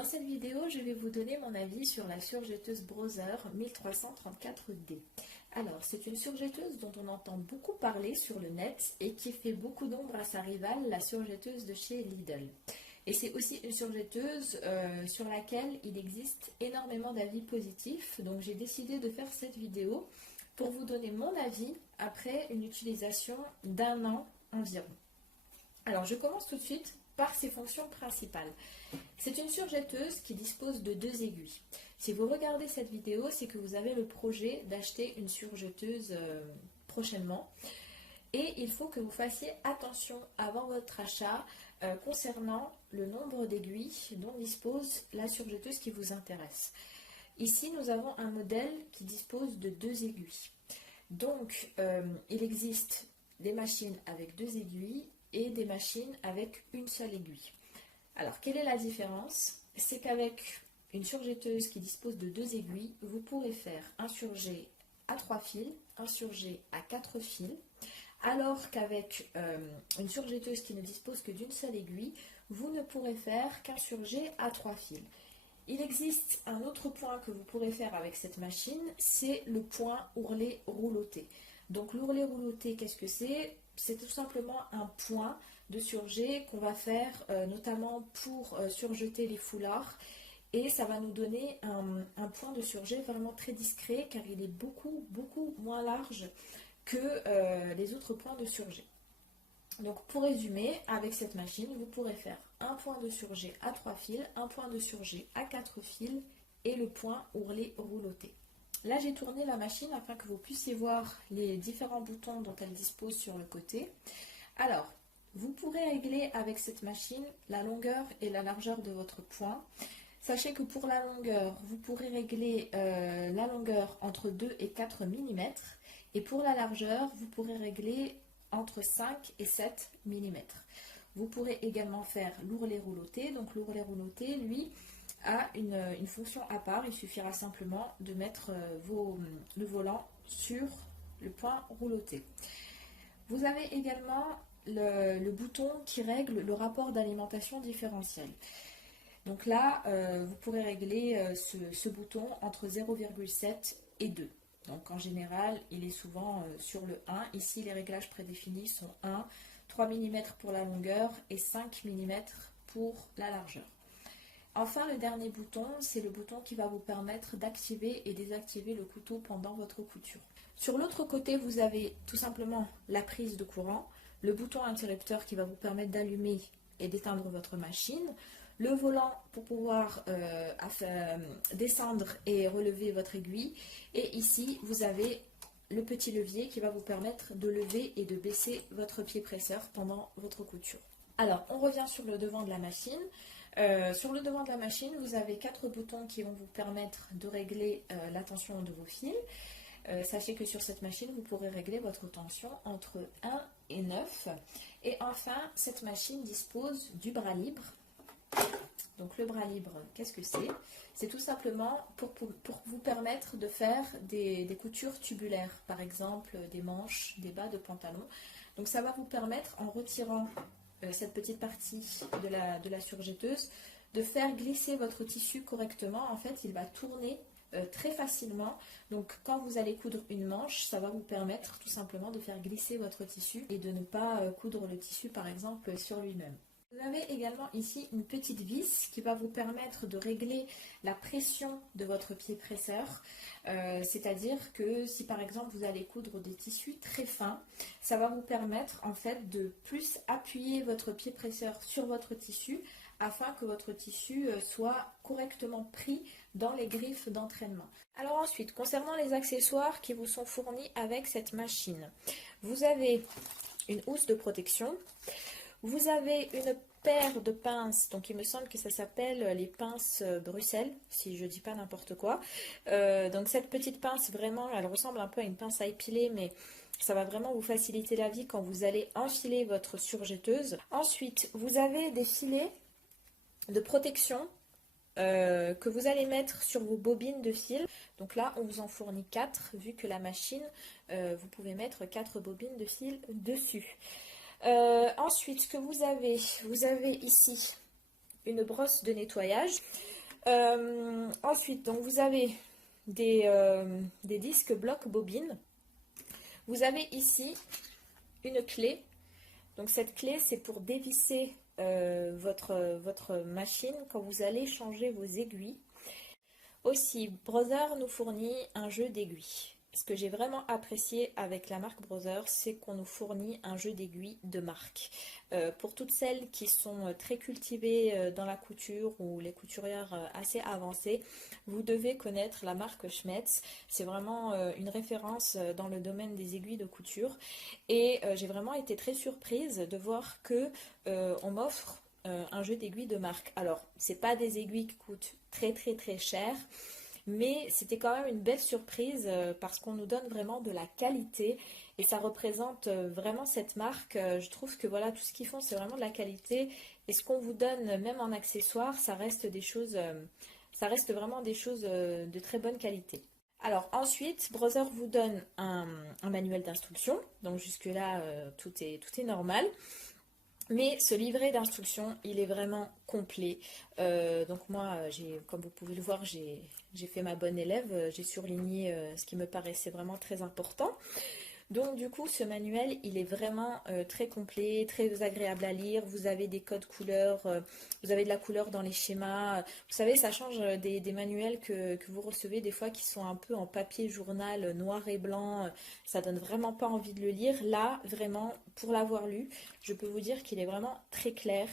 Dans cette vidéo, je vais vous donner mon avis sur la surjetteuse Brother 1334D. Alors, c'est une surjetteuse dont on entend beaucoup parler sur le net et qui fait beaucoup d'ombre à sa rivale, la surjetteuse de chez Lidl. Et c'est aussi une surjetteuse sur laquelle il existe énormément d'avis positifs. Donc j'ai décidé de faire cette vidéo pour vous donner mon avis après une utilisation d'1 an environ. Alors je commence tout de suite par ses fonctions principales. C'est une surjetteuse qui dispose de 2 aiguilles. Si vous regardez cette vidéo, c'est que vous avez le projet d'acheter une surjetteuse prochainement. Et il faut que vous fassiez attention avant votre achat concernant le nombre d'aiguilles dont dispose la surjetteuse qui vous intéresse. Ici, nous avons un modèle qui dispose de 2 aiguilles. Donc, il existe des machines avec 2 aiguilles et des machines avec une seule aiguille. Alors, quelle est la différence? C'est qu'avec une surjetteuse qui dispose de 2 aiguilles, vous pourrez faire un surjet à 3 fils, un surjet à 4 fils, alors qu'avec une surjetteuse qui ne dispose que d'une seule aiguille, vous ne pourrez faire qu'un surjet à 3 fils. Il existe un autre point que vous pourrez faire avec cette machine, c'est le point ourlet rouloté. Donc l'ourlet rouloté, qu'est-ce que c'est? C'est tout simplement un point de surjet qu'on va faire notamment pour surjeter les foulards. Et ça va nous donner un point de surjet vraiment très discret car il est beaucoup moins large que les autres points de surjet. Donc pour résumer, avec cette machine, vous pourrez faire un point de surjet à 3 fils, un point de surjet à 4 fils et le point ourlet rouloté. Là, j'ai tourné la machine afin que vous puissiez voir les différents boutons dont elle dispose sur le côté. Alors, vous pourrez régler avec cette machine la longueur et la largeur de votre point. Sachez que pour la longueur, vous pourrez régler la longueur entre 2 et 4 mm. Et pour la largeur, vous pourrez régler entre 5 et 7 mm. Vous pourrez également faire l'ourlet rouloté. Donc l'ourlet rouloté, lui, a une fonction à part. Il suffira simplement de mettre le volant sur le point rouloté. Vous avez également le bouton qui règle le rapport d'alimentation différentiel. Donc là, vous pourrez régler ce bouton entre 0,7 et 2. Donc en général, il est souvent sur le 1. Ici, les réglages prédéfinis sont 1, 3 mm pour la longueur et 5 mm pour la largeur. Enfin, le dernier bouton, c'est le bouton qui va vous permettre d'activer et désactiver le couteau pendant votre couture. Sur l'autre côté, vous avez tout simplement la prise de courant, le bouton interrupteur qui va vous permettre d'allumer et d'éteindre votre machine, le volant pour pouvoir descendre et relever votre aiguille. Et ici, vous avez le petit levier qui va vous permettre de lever et de baisser votre pied presseur pendant votre couture. Alors, on revient sur le devant de la machine. Sur le devant de la machine, vous avez 4 boutons qui vont vous permettre de régler la tension de vos fils. Sachez que sur cette machine, vous pourrez régler votre tension entre 1 et 9. Et enfin, cette machine dispose du bras libre. Donc le bras libre, qu'est-ce que c'est? C'est tout simplement pour vous permettre de faire des coutures tubulaires, par exemple des manches, des bas de pantalon. Donc ça va vous permettre, en retirant cette petite partie de la surjetteuse, de faire glisser votre tissu correctement. En fait, il va tourner très facilement. Donc quand vous allez coudre une manche, ça va vous permettre tout simplement de faire glisser votre tissu et de ne pas coudre le tissu par exemple sur lui-même. Vous avez également ici une petite vis qui va vous permettre de régler la pression de votre pied presseur. C'est-à-dire que si par exemple vous allez coudre des tissus très fins, ça va vous permettre en fait de plus appuyer votre pied presseur sur votre tissu afin que votre tissu soit correctement pris dans les griffes d'entraînement. Alors ensuite, concernant les accessoires qui vous sont fournis avec cette machine, vous avez une housse de protection. Vous avez une paire de pinces, donc il me semble que ça s'appelle les pinces Bruxelles, si je ne dis pas n'importe quoi. Donc cette petite pince, vraiment, elle ressemble un peu à une pince à épiler, mais ça va vraiment vous faciliter la vie quand vous allez enfiler votre surjetteuse. Ensuite, vous avez des filets de protection que vous allez mettre sur vos bobines de fil. Donc là, on vous en fournit 4, vu que la machine, vous pouvez mettre 4 bobines de fil dessus. Ensuite, ce que vous avez ici une brosse de nettoyage. Ensuite, donc vous avez des disques blocs bobines. Vous avez ici une clé. Donc cette clé, c'est pour dévisser votre machine quand vous allez changer vos aiguilles. Aussi, Brother nous fournit un jeu d'aiguilles. Ce que j'ai vraiment apprécié avec la marque Brother, c'est qu'on nous fournit un jeu d'aiguilles de marque. Pour toutes celles qui sont très cultivées dans la couture ou les couturières assez avancées, vous devez connaître la marque Schmetz. C'est vraiment une référence dans le domaine des aiguilles de couture. Et j'ai vraiment été très surprise de voir que on m'offre un jeu d'aiguilles de marque. Alors, c'est pas des aiguilles qui coûtent très très très cher, mais c'était quand même une belle surprise parce qu'on nous donne vraiment de la qualité et ça représente vraiment cette marque. Je trouve que voilà, tout ce qu'ils font, c'est vraiment de la qualité et ce qu'on vous donne, même en accessoires, ça reste des choses, ça reste vraiment des choses de très bonne qualité. Alors ensuite, Brother vous donne un manuel d'instruction, donc jusque-là tout est normal. Mais ce livret d'instructions, il est vraiment complet. Donc moi, comme vous pouvez le voir, j'ai fait ma bonne élève. J'ai surligné ce qui me paraissait vraiment très important. Donc du coup, ce manuel, il est vraiment très complet, très agréable à lire. Vous avez des codes couleurs, vous avez de la couleur dans les schémas. Vous savez, ça change des manuels que vous recevez des fois qui sont un peu en papier journal, noir et blanc. Ça donne vraiment pas envie de le lire. Là, vraiment, pour l'avoir lu, je peux vous dire qu'il est vraiment très clair.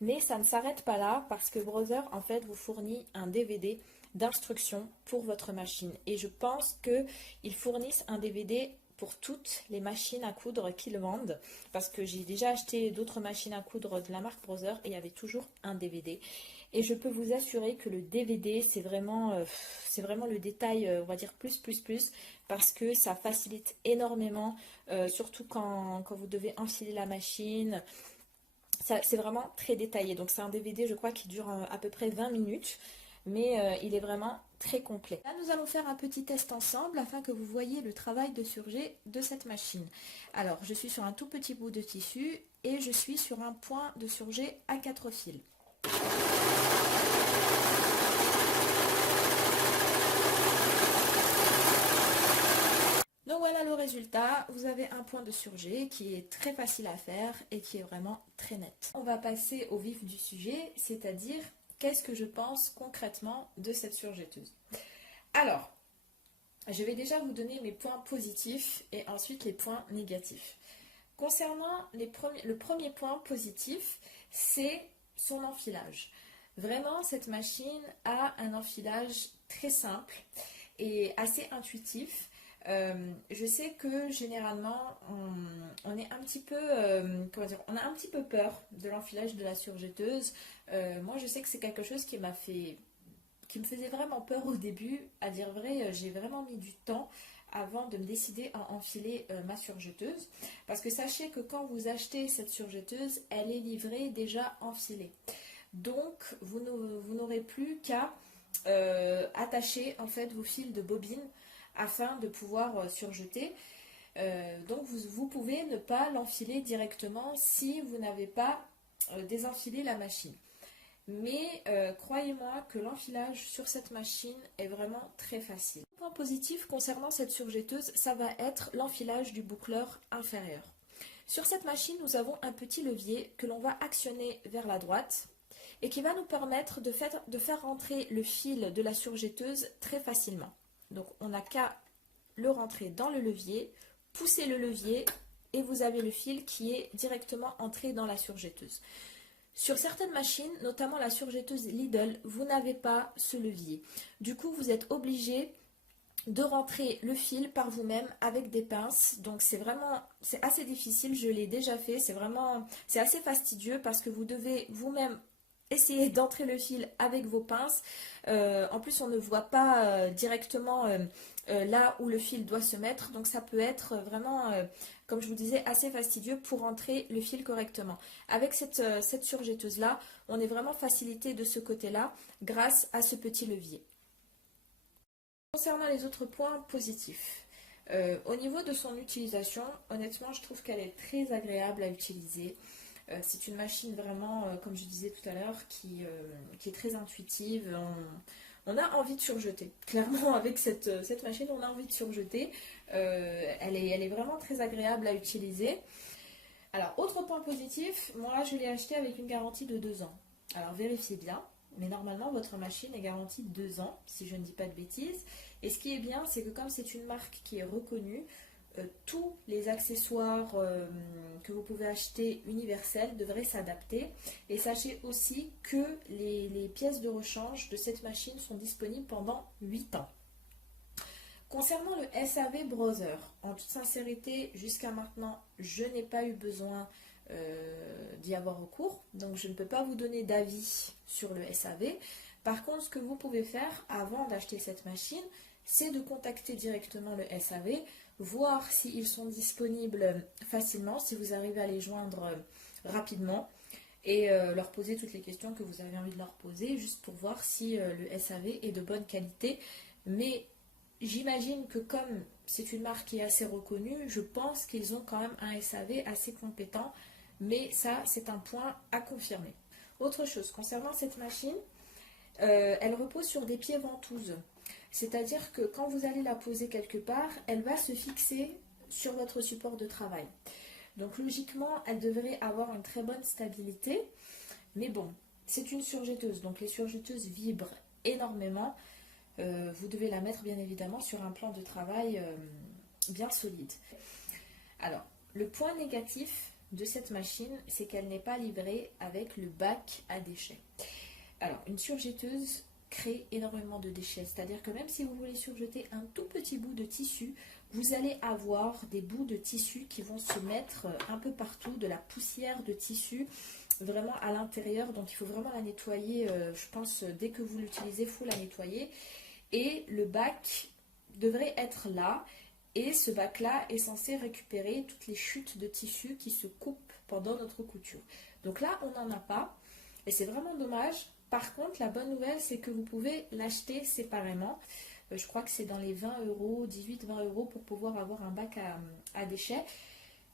Mais ça ne s'arrête pas là parce que Brother, en fait, vous fournit un DVD d'instructions pour votre machine. Et je pense qu'ils fournissent un DVD pour toutes les machines à coudre qu'ils vendent parce que j'ai déjà acheté d'autres machines à coudre de la marque Brother et il y avait toujours un DVD et je peux vous assurer que le DVD c'est vraiment le détail on va dire plus parce que ça facilite énormément surtout quand vous devez enfiler la machine. C'est vraiment très détaillé donc c'est un DVD je crois qui dure à peu près 20 minutes mais il est vraiment très complet. Là, nous allons faire un petit test ensemble afin que vous voyez le travail de surjet de cette machine. Alors, je suis sur un tout petit bout de tissu et je suis sur un point de surjet à 4 fils. Donc voilà le résultat, vous avez un point de surjet qui est très facile à faire et qui est vraiment très net. On va passer au vif du sujet, c'est-à-dire qu'est-ce que je pense concrètement de cette surjetteuse. Alors, je vais déjà vous donner mes points positifs et ensuite les points négatifs. Concernant le premier point positif, c'est son enfilage. Vraiment, cette machine a un enfilage très simple et assez intuitif. Je sais que généralement on est un petit peu comment dire, on a un petit peu peur de l'enfilage de la surjetteuse. Moi je sais que c'est quelque chose qui me faisait vraiment peur au début. À dire vrai, j'ai vraiment mis du temps avant de me décider à enfiler ma surjetteuse. Parce que sachez que quand vous achetez cette surjetteuse, elle est livrée déjà enfilée. Donc vous n'aurez plus qu'à attacher en fait vos fils de bobine afin de pouvoir surjeter. Donc vous pouvez ne pas l'enfiler directement si vous n'avez pas désenfilé la machine. Mais croyez-moi que l'enfilage sur cette machine est vraiment très facile. Un point positif concernant cette surjetteuse, ça va être l'enfilage du boucleur inférieur. Sur cette machine, nous avons un petit levier que l'on va actionner vers la droite et qui va nous permettre de faire rentrer le fil de la surjetteuse très facilement. Donc on n'a qu'à le rentrer dans le levier, pousser le levier et vous avez le fil qui est directement entré dans la surjetteuse. Sur certaines machines, notamment la surjetteuse Lidl, vous n'avez pas ce levier. Du coup, vous êtes obligé de rentrer le fil par vous-même avec des pinces. Donc c'est assez difficile, je l'ai déjà fait. C'est assez fastidieux parce que vous devez vous-même essayer d'entrer le fil avec vos pinces. En plus, on ne voit pas directement là où le fil doit se mettre. Donc ça peut être vraiment, comme je vous disais, assez fastidieux pour entrer le fil correctement. Avec cette surjetteuse-là, on est vraiment facilité de ce côté-là grâce à ce petit levier. Concernant les autres points positifs, au niveau de son utilisation, honnêtement, je trouve qu'elle est très agréable à utiliser. C'est une machine vraiment, comme je disais tout à l'heure, qui est très intuitive. On a envie de surjeter. Clairement, avec cette machine, on a envie de surjeter. Elle est vraiment très agréable à utiliser. Alors, autre point positif, moi je l'ai acheté avec une garantie de 2 ans. Alors, vérifiez bien. Mais normalement, votre machine est garantie 2 ans, si je ne dis pas de bêtises. Et ce qui est bien, c'est que comme c'est une marque qui est reconnue, tous les accessoires que vous pouvez acheter universels devraient s'adapter. Et sachez aussi que les pièces de rechange de cette machine sont disponibles pendant 8 ans. Concernant le SAV Browser, en toute sincérité, jusqu'à maintenant, je n'ai pas eu besoin d'y avoir recours. Donc je ne peux pas vous donner d'avis sur le SAV. Par contre, ce que vous pouvez faire avant d'acheter cette machine, c'est de contacter directement le SAV, voir s'ils sont disponibles facilement, si vous arrivez à les joindre rapidement, et leur poser toutes les questions que vous avez envie de leur poser, juste pour voir si le SAV est de bonne qualité. Mais j'imagine que comme c'est une marque qui est assez reconnue, je pense qu'ils ont quand même un SAV assez compétent, mais ça, c'est un point à confirmer. Autre chose, concernant cette machine, elle repose sur des pieds ventouses. C'est-à-dire que quand vous allez la poser quelque part, elle va se fixer sur votre support de travail. Donc logiquement, elle devrait avoir une très bonne stabilité. Mais bon, c'est une surjetteuse, donc les surjetteuses vibrent énormément. Vous devez la mettre bien évidemment sur un plan de travail bien solide. Alors, le point négatif de cette machine, c'est qu'elle n'est pas livrée avec le bac à déchets. Alors, une surjetteuse crée énormément de déchets, c'est-à-dire que même si vous voulez surjeter un tout petit bout de tissu, vous allez avoir des bouts de tissu qui vont se mettre un peu partout, de la poussière de tissu vraiment à l'intérieur, donc il faut vraiment la nettoyer, je pense dès que vous l'utilisez, il faut la nettoyer. Et le bac devrait être là, et ce bac-là est censé récupérer toutes les chutes de tissu qui se coupent pendant notre couture. Donc là, on n'en a pas, et c'est vraiment dommage. Par contre, la bonne nouvelle, c'est que vous pouvez l'acheter séparément. Je crois que c'est dans les 20 euros, 18-20 euros pour pouvoir avoir un bac à déchets.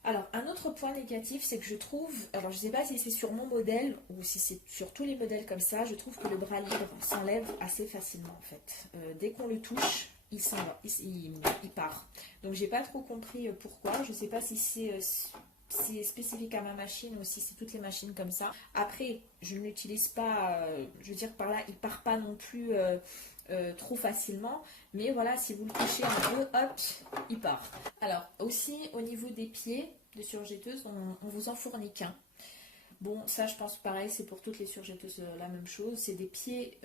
Alors, un autre point négatif, c'est que je trouve, alors je ne sais pas si c'est sur mon modèle ou si c'est sur tous les modèles comme ça, je trouve que le bras libre s'enlève assez facilement en fait. Dès qu'on le touche, il s'en va, il part. Donc, j'ai pas trop compris pourquoi. Je ne sais pas si c'est spécifique à ma machine ou si c'est toutes les machines comme ça. Après, je ne l'utilise pas, je veux dire par là, il part pas non plus trop facilement, mais voilà, si vous le touchez un peu, hop, il part. Alors aussi au niveau des pieds de surjetteuse, on vous en fournit qu'un. Bon, ça je pense pareil, c'est pour toutes les surjetteuses la même chose. C'est des pieds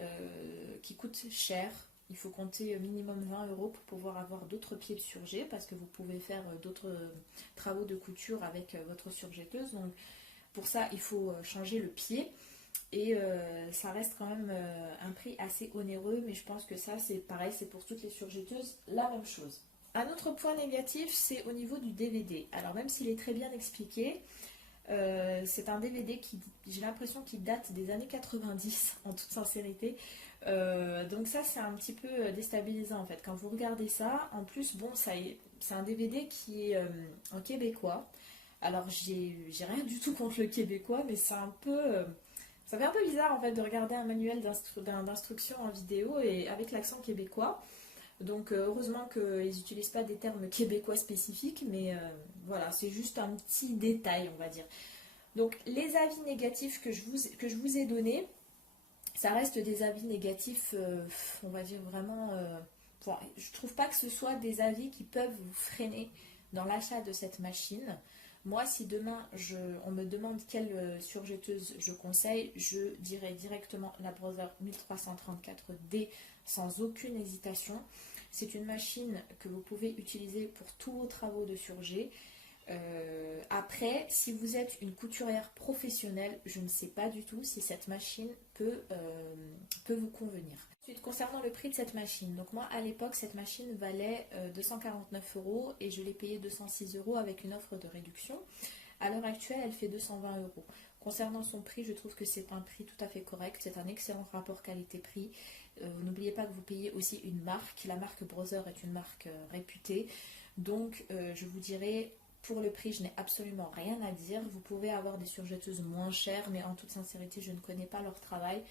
qui coûtent cher. Il faut compter minimum 20 euros pour pouvoir avoir d'autres pieds de surjet, parce que vous pouvez faire d'autres travaux de couture avec votre surjetteuse. Donc pour ça, il faut changer le pied. Et ça reste quand même un prix assez onéreux, mais je pense que ça c'est pareil, c'est pour toutes les surjetteuses la même chose. Un autre point négatif, c'est au niveau du DVD. Alors même s'il est très bien expliqué, c'est un DVD qui, j'ai l'impression qu'il date des années 90 en toute sincérité. Donc ça c'est un petit peu déstabilisant en fait. Quand vous regardez ça, en plus bon, c'est un DVD qui est en québécois. Alors j'ai rien du tout contre le québécois, mais c'est un peu... ça fait un peu bizarre en fait de regarder un manuel d'instruction en vidéo et avec l'accent québécois. Donc heureusement qu'ils n'utilisent pas des termes québécois spécifiques, mais voilà, c'est juste un petit détail, on va dire. Donc les avis négatifs que je vous ai donnés, ça reste des avis négatifs, on va dire vraiment... bon, je trouve pas que ce soit des avis qui peuvent vous freiner dans l'achat de cette machine. Moi, si demain on me demande quelle surjetteuse je conseille, je dirais directement la Brother 1334D sans aucune hésitation. C'est une machine que vous pouvez utiliser pour tous vos travaux de surjet. Après, si vous êtes une couturière professionnelle, je ne sais pas du tout si cette machine peut vous convenir. Ensuite, concernant le prix de cette machine, donc moi à l'époque cette machine valait 249 euros et je l'ai payée 206 euros avec une offre de réduction. À l'heure actuelle, elle fait 220 euros. Concernant son prix, je trouve que c'est un prix tout à fait correct, c'est un excellent rapport qualité-prix. N'oubliez pas que vous payez aussi une marque, la marque Brother est une marque réputée, donc je vous dirais Pour le prix, je n'ai absolument rien à dire. Vous pouvez avoir des surjeteuses moins chères, mais en toute sincérité, je ne connais pas leur travail.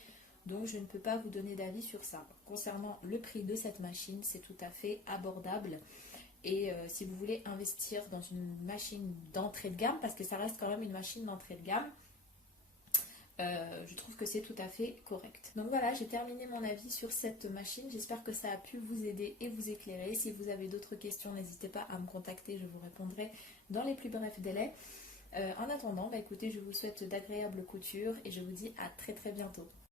Donc je ne peux pas vous donner d'avis sur ça. Concernant le prix de cette machine, c'est tout à fait abordable. Et si vous voulez investir dans une machine d'entrée de gamme, parce que ça reste quand même une machine d'entrée de gamme, je trouve que c'est tout à fait correct. Donc voilà, j'ai terminé mon avis sur cette machine. J'espère que ça a pu vous aider et vous éclairer. Si vous avez d'autres questions, n'hésitez pas à me contacter, je vous répondrai dans les plus brefs délais. En attendant, écoutez, je vous souhaite d'agréables coutures et je vous dis à très très bientôt.